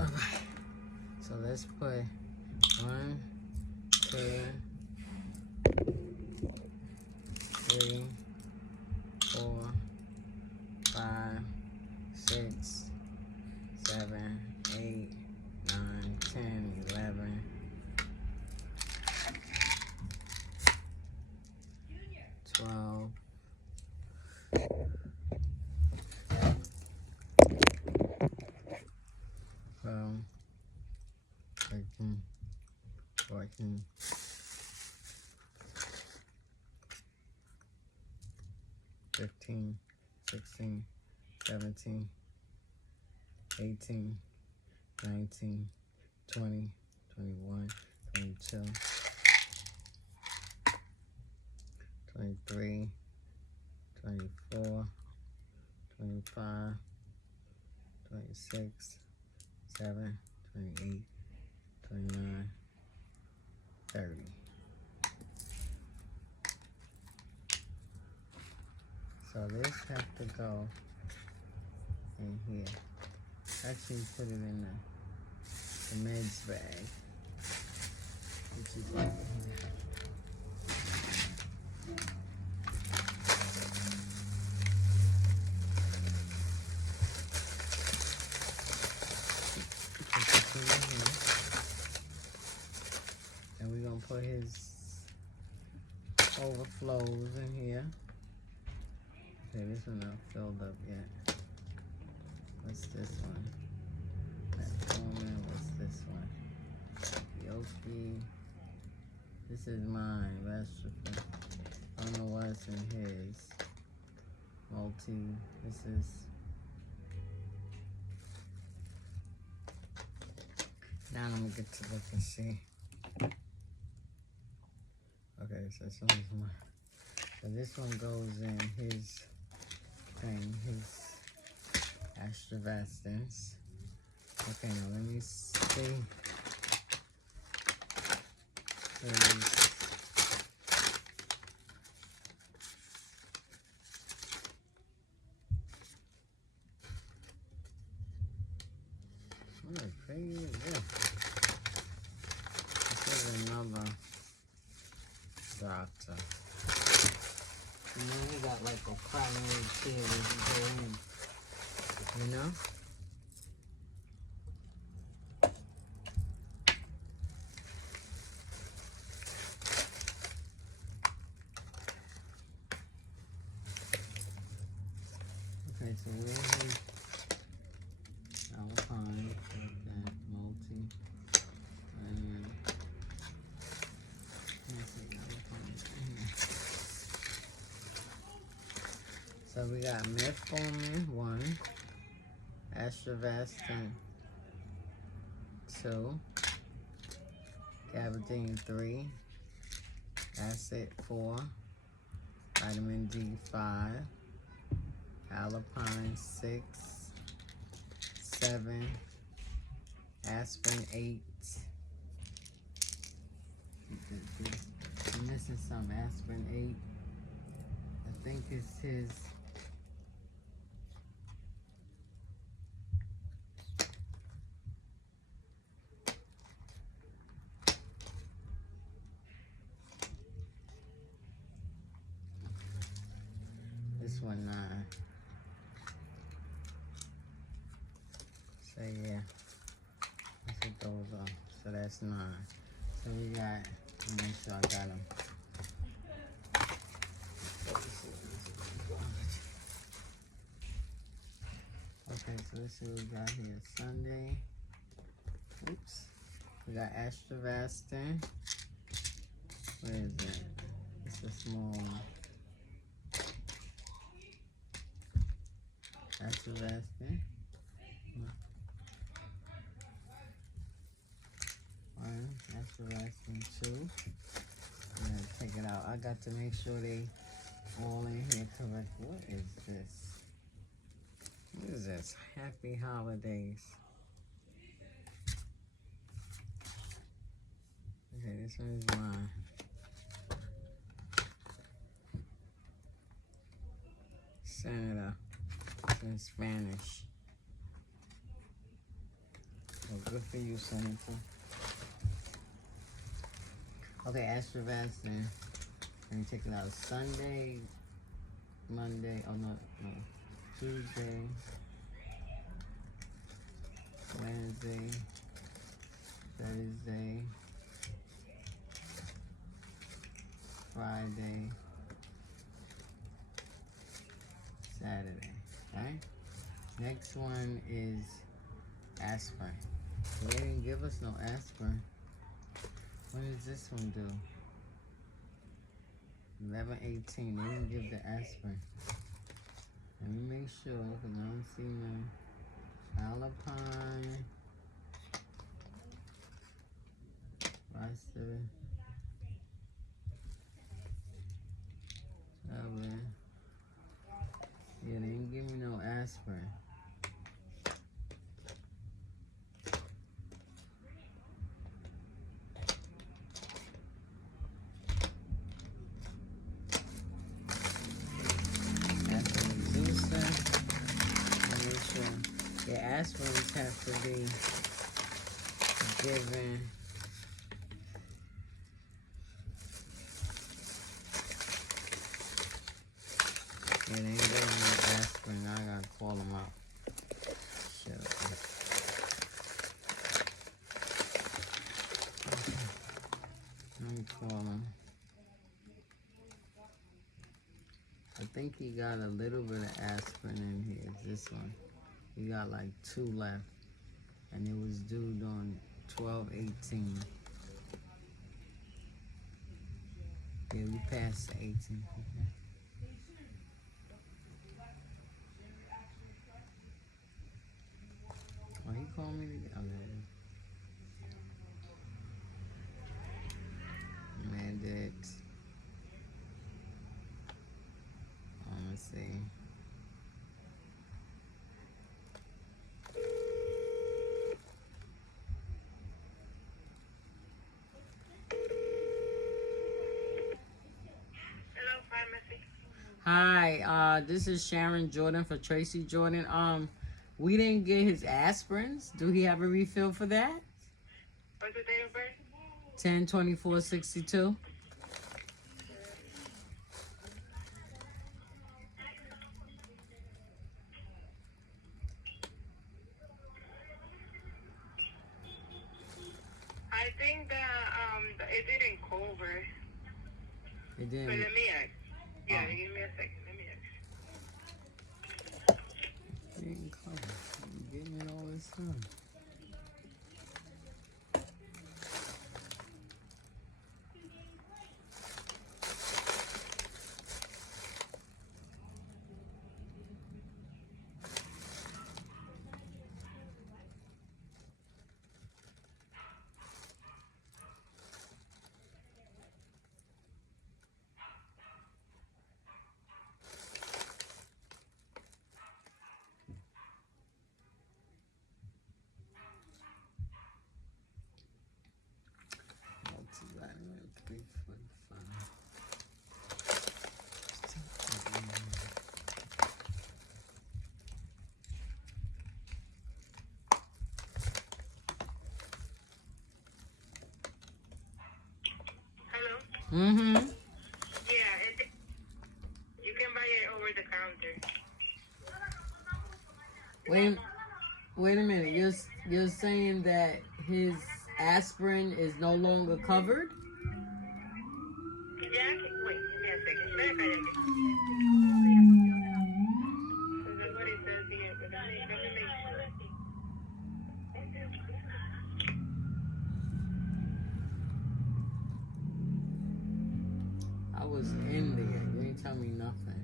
Okay. So let's put 1, 2, 3, 4, 5, 6, 7, 8, 9, 10, 11, 12, 12, 13, 14, 15, 16, 17, 18, 19, 20, 21, 22, 23, 24, 25, 26, 7, 28, 29, 30. So this has to go in here. Actually put it in the meds bag, which is over here. Put this in here. And we're gonna put his overflows in here. Okay, this one not filled up yet. What's this one? Metformin. What's this one? Yoki. This is mine. Vestrophin. I don't know what's in his. Multi. This is. Now I'm gonna get to look and see. Okay, so this one's mine. So this one goes in his thing, his Astravastins. Okay, now let me see. What a crazy is this? This is another doctor. And then we got like a primary care where you go in, you know? Okay, so where's his Alpine, that multi, and let's see, Alpine. So we got Metformin 1, Astravastin 2, Gabardine 3, Acid 4, Vitamin D 5, Alpine 6, 7, Aspirin 8. I'm missing some. Aspirin 8. I think it's his. This one 9. So yeah, let's put those up. So that's 9. So we got, let me make sure I got them. Okay, so let's see what we got here. Sunday. Oops. We got Astravastin. Where is it? It's a small one. Astravastin. 1. Astravastin 2. I'm gonna take it out. I got to make sure they all in here correct. What is this? What is this? Happy holidays. Okay, this one is mine. Senator. It's in Spanish. Good for you, Senator. Okay, Astravastin. Let me take it out. Sunday, Monday, oh no, Tuesday, Wednesday, Thursday, Friday, Saturday, right? Next one is aspirin. They didn't give us no aspirin. When does this one do? 11/18. They didn't give the aspirin. Let me make sure, because I don't see no Alpine, Roster, yeah, they didn't give me no aspirin. The aspirins have to be given yeah, they ain't giving me aspirin. I gotta call them out. Shut up. Let me call him. I think he got a little bit of aspirin in here. This one. He got like 2 left. And it was due on 12/18. Yeah, we passed the 18. Okay. Oh, he called me today. Okay. Mandate. Let's see. Hi, this is Sharon Jordan for Tracy Jordan. We didn't get his aspirins. Do he have a refill for that? What's the date of birth? 10/24/62. I think that it didn't cover. It didn't. But let me ask. Yeah, give me a second. Let me ask. It didn't cover. You give me all this time. Mm-hmm. Yeah, you can buy it over the counter. Wait a minute. You're saying that his aspirin is no longer covered? Yeah, wait, give me a second. That's what it says here, but let me make sure. I was in there. You ain't tell me nothing.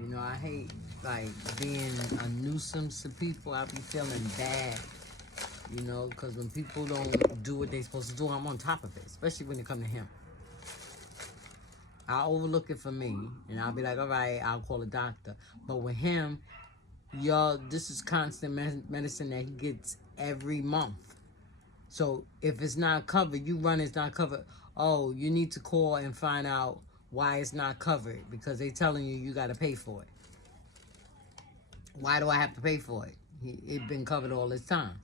You know, I hate like being a nuisance to people. I be feeling bad. You know, because when people don't do what they supposed to do, I'm on top of it. Especially when it come to him. I'll overlook it for me, and I'll be like, all right, I'll call a doctor. But with him, y'all, this is constant medicine that he gets every month. So if it's not covered, you run it's not covered. Oh, you need to call and find out why it's not covered because they telling you got to pay for it. Why do I have to pay for it? It been covered all this time.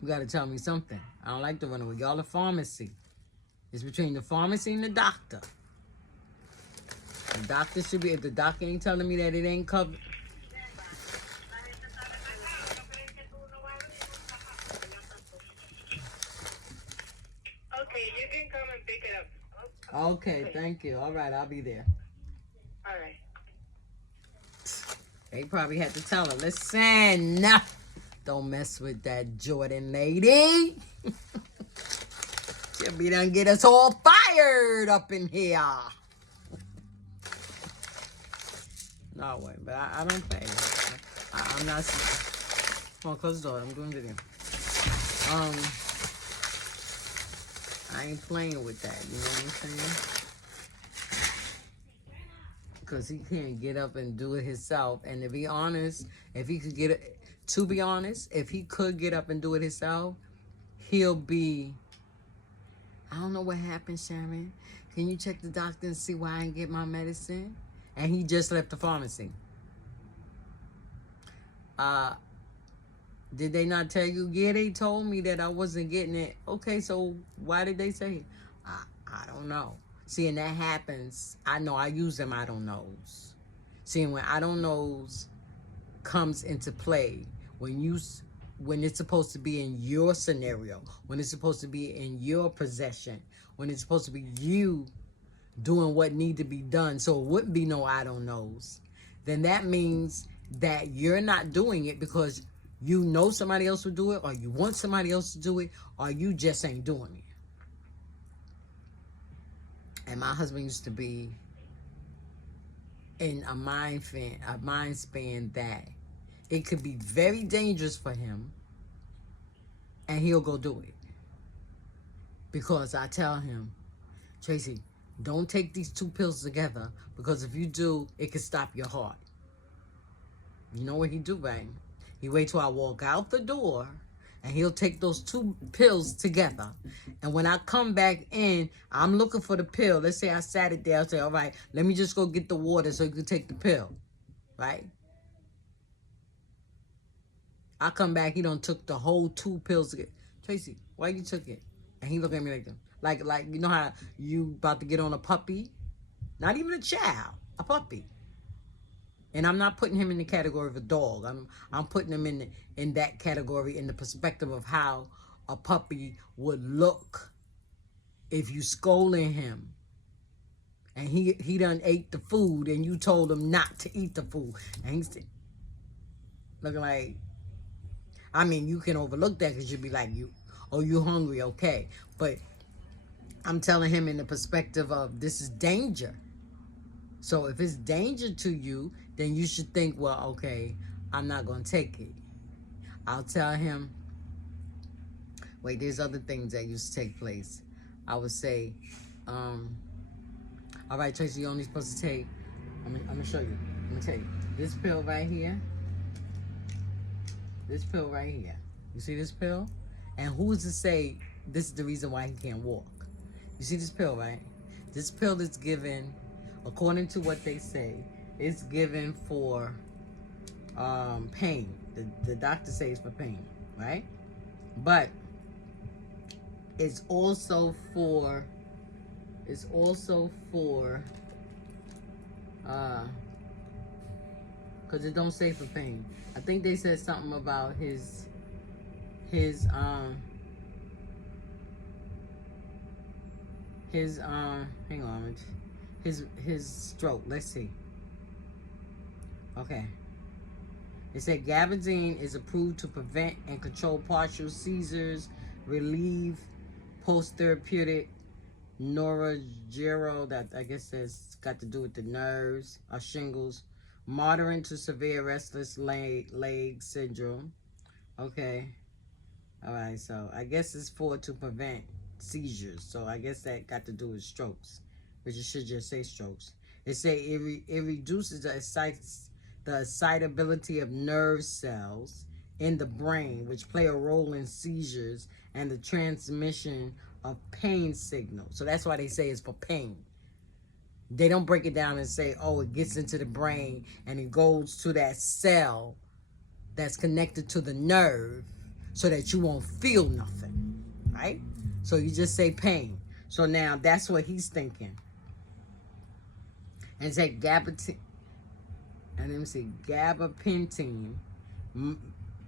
You got to tell me something. I don't like to run away. Y'all a pharmacy. It's between the pharmacy and the doctor. The doctor should be, if the doctor ain't telling me that it ain't covered. Okay, you can come and pick it up. Okay, thank you. All right, I'll be there. All right. They probably had to tell her, listen, don't mess with that Jordan lady. She'll be done get us all fired up in here. No way, but I don't pay. I'm not. Come on, close the door. I'm doing video. I ain't playing with that. You know what I'm saying? Because he can't get up and do it himself. And to be honest, if he could get it, to be honest, if he could get up and do it himself, he'll be. I don't know what happened, Sharon. Can you check the doctor and see why I didn't get my medicine? And he just left the pharmacy. Did they not tell you? Yeah, they told me that I wasn't getting it. Okay, so why did they say it? I don't know. See, and that happens. I know I use them I don't knows. See, and when I don't knows comes into play, when it's supposed to be in your scenario, when it's supposed to be in your possession, when it's supposed to be you doing what need to be done, so it wouldn't be no I don't knows, then that means that you're not doing it because you know somebody else will do it, or you want somebody else to do it, or you just ain't doing it. And my husband used to be in a mind span that it could be very dangerous for him, and he'll go do it. Because I tell him, Tracy, don't take these two pills together, because if you do, it could stop your heart. You know what he do, right? He wait till I walk out the door, and he'll take those two pills together. And when I come back in, I'm looking for the pill. Let's say I sat it there. I'll say, all right, let me just go get the water so you can take the pill, right? I come back, he done took the whole two pills together. Tracy, why you took it? And he look at me like you know how you about to get on a puppy? Not even a child, a puppy. And I'm not putting him in the category of a dog. I'm putting him in that category in the perspective of how a puppy would look if you scolding him. And he done ate the food and you told him not to eat the food. And he's looking like, I mean, you can overlook that because you'll be like, you hungry, okay. But I'm telling him in the perspective of this is danger. So if it's danger to you, then you should think, well, okay, I'm not going to take it. I'll tell him, wait, there's other things that used to take place. I would say, all right, Tracy, you're only supposed to take, I'm going to show you. I'm going to tell you. This pill right here. This pill right here. You see this pill? And who's to say this is the reason why he can't walk? You see this pill, right? This pill is given, according to what they say, it's given for pain. The doctor says for pain, right? But it's also for because it don't say for pain. I think they said something about his hang on, his stroke. Let's see. Okay. It said Gabardine is approved to prevent and control partial seizures, relieve post-therapeutic neurogero, that I guess that's got to do with the nerves, or shingles, moderate to severe restless leg syndrome. Okay. All right, so I guess it's to prevent seizures. So I guess that got to do with strokes, which it should just say strokes. It say it reduces the excitability of nerve cells in the brain, which play a role in seizures and the transmission of pain signals. So that's why they say it's for pain. They don't break it down and say, oh, it gets into the brain and it goes to that cell that's connected to the nerve. so that you won't feel nothing, right? So you just say pain. So now that's what he's thinking. And say gabapentin, and let me see, gabapentin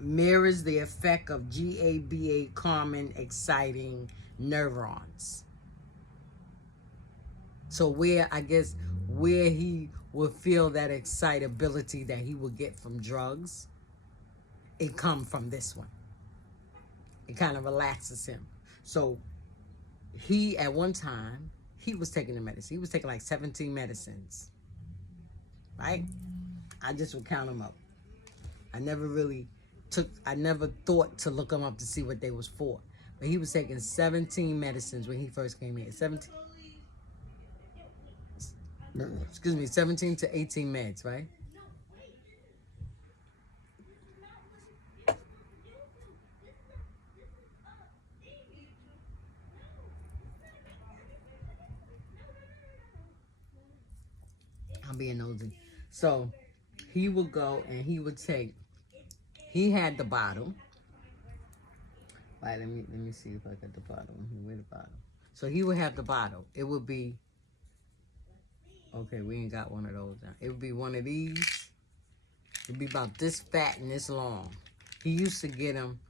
mirrors the effect of GABA, calming, exciting neurons. So where he will feel that excitability that he will get from drugs, it come from this one. It kind of relaxes him. So he, at one time, he was taking the medicine. He was taking like 17 medicines, right? I just would count them up. I never thought to look them up to see what they was for. But he was taking 17 medicines when he first came here. 17 to 18 meds, right? I'm being nosy. So he would go and he would take, he had the bottle. Right, let me see if I got the bottle. Where the bottle? So he would have the bottle. It would be, okay, we ain't got one of those now. It would be one of these. It'd be about this fat and this long. He used to get them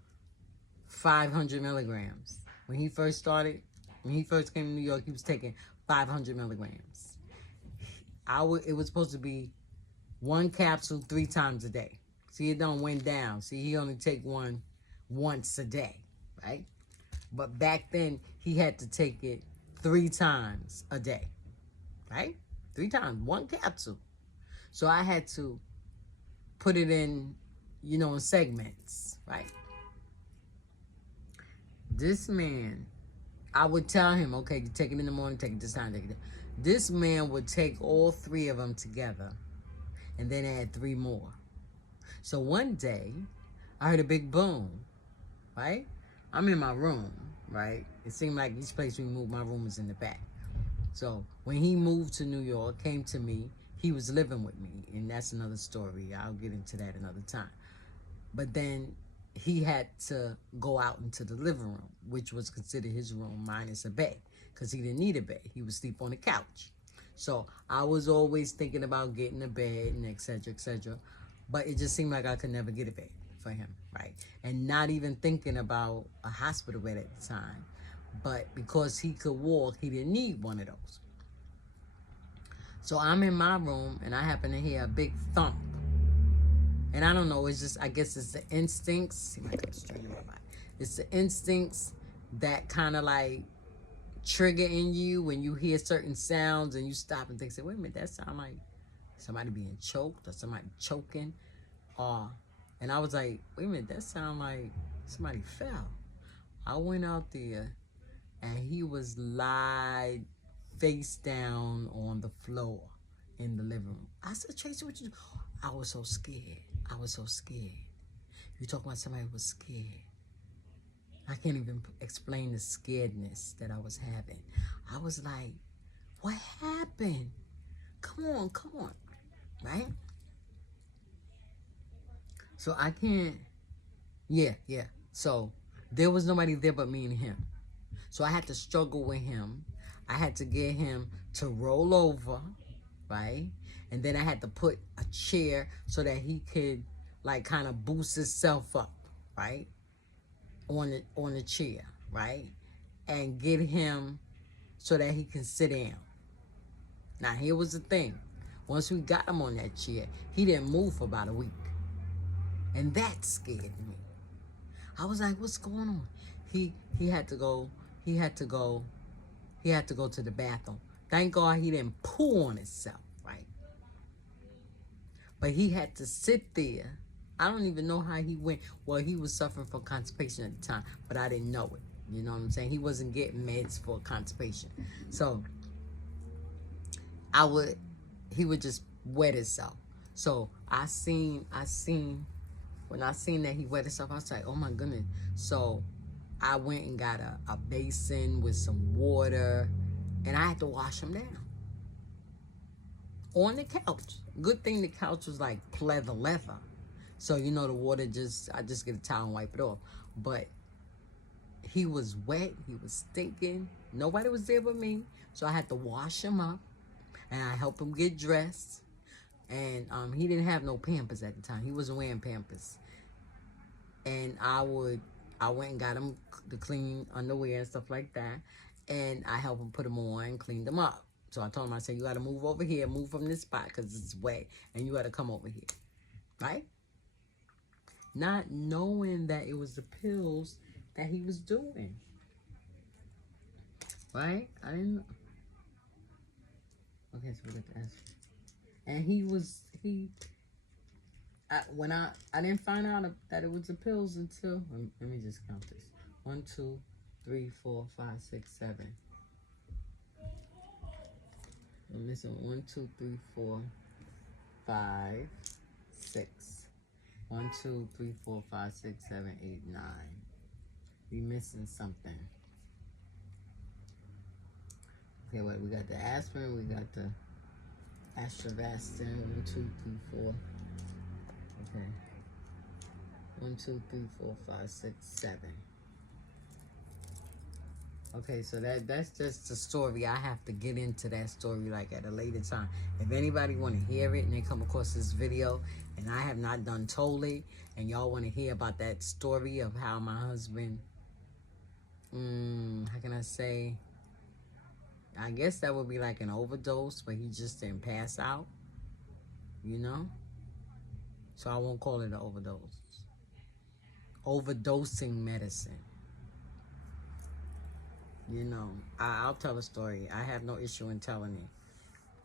500 milligrams. When he first started, when he first came to New York, he was taking 500 milligrams. It was supposed to be one capsule 3 times a day. See, it don't went down. See, he only take one once a day, right? But back then, he had to take it 3 times a day, right? 3 times, 1 capsule. So I had to put it in, in segments, right? This man, I would tell him, okay, you take it in the morning, take it this time, take it. This man would take all 3 of them together and then add 3 more. So one day, I heard a big boom, right? I'm in my room, right? It seemed like each place we moved, my room was in the back. So when he moved to New York, came to me, he was living with me, and that's another story. I'll get into that another time. But then he had to go out into the living room, which was considered his room minus a bed, because he didn't need a bed. He would sleep on the couch. So I was always thinking about getting a bed and et cetera, but it just seemed like I could never get a bed for him, right? And not even thinking about a hospital bed at the time. But because he could walk, he didn't need one of those. So I'm in my room, and I happen to hear a big thump. And I don't know, it's just, I guess it's the instincts. See my cup straining my mind. It's the instincts that kind of like trigger in you when you hear certain sounds and you stop and think, say, wait a minute, that sound like somebody being choked or somebody choking. And I was like, wait a minute, that sound like somebody fell. I went out there and he was lied face down on the floor in the living room. I said, Tracy, what you do? I was so scared. I was so scared. You talk about somebody who was scared. I can't even explain the scaredness that I was having. I was like, what happened? Come on, right? So I can't, yeah. So there was nobody there but me and him. So I had to struggle with him. I had to get him to roll over, right? And then I had to put a chair so that he could like kind of boost himself up, right? On the chair, right? And get him so that he can sit down. Now here was the thing. Once we got him on that chair, he didn't move for about a week. And that scared me. I was like, what's going on? He had to go to the bathroom. Thank God he didn't poo on himself, right? But he had to sit there. I don't even know how he went. Well, he was suffering from constipation at the time, but I didn't know it. You know what I'm saying? He wasn't getting meds for constipation. So he would just wet himself. So I seen when I seen that he wet himself, I was like, oh my goodness. So I went and got a basin with some water, and I had to wash him down on the couch. Good thing the couch was like leather. So, the water I just get a towel and wipe it off. but he was wet, he was stinking. Nobody was there but me, so I had to wash him up, and I helped him get dressed. And he didn't have no Pampers at the time. He wasn't wearing Pampers. And I went and got him the clean underwear and stuff like that. And I helped him put them on and cleaned them up. So I told him, I said, you got to move over here, move from this spot because it's wet, and you got to come over here, right? Not knowing that it was the pills that he was doing, right? I didn't know. Okay, so we got the aspirin. And I didn't find out that it was the pills until, let me just count this. 1, 2, 3, 4, 5, 6, 7. I'm missing 1, 2, 3, 4, 5, 6. 1, 2, 3, 4, 5, 6, 7, 8, 9. We missing something. Okay, wait, we got the aspirin, we got the Astravastin. 1, 2, 3, 4. Okay. 1, 2, 3, 4, 5, 6, 7. Okay, so that's just the story. I have to get into that story like at a later time. If anybody want to hear it and they come across this video and I have not done told it, and y'all want to hear about that story of how my husband, how can I say? I guess that would be like an overdose, but he just didn't pass out, you know? So I won't call it an overdose. Overdosing medicine. You know, I'll tell a story. I have no issue in telling it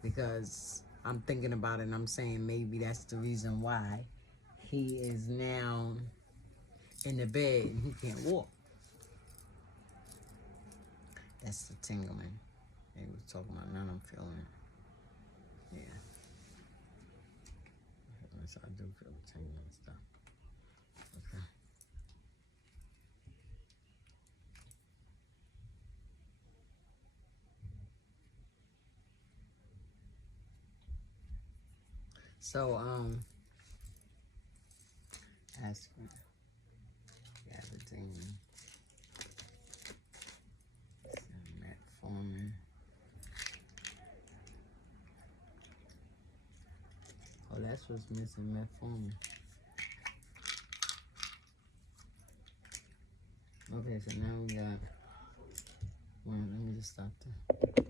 because I'm thinking about it and I'm saying maybe that's the reason why he is now in the bed and he can't walk. That's the tingling. They was talking about, now I'm feeling it. Yeah. So I do feel the tingling and stuff. Okay. So, aspirin, Gabapentin, metformin. Oh, that's what's missing, metformin. Okay, so now we got, well, let me just stop there.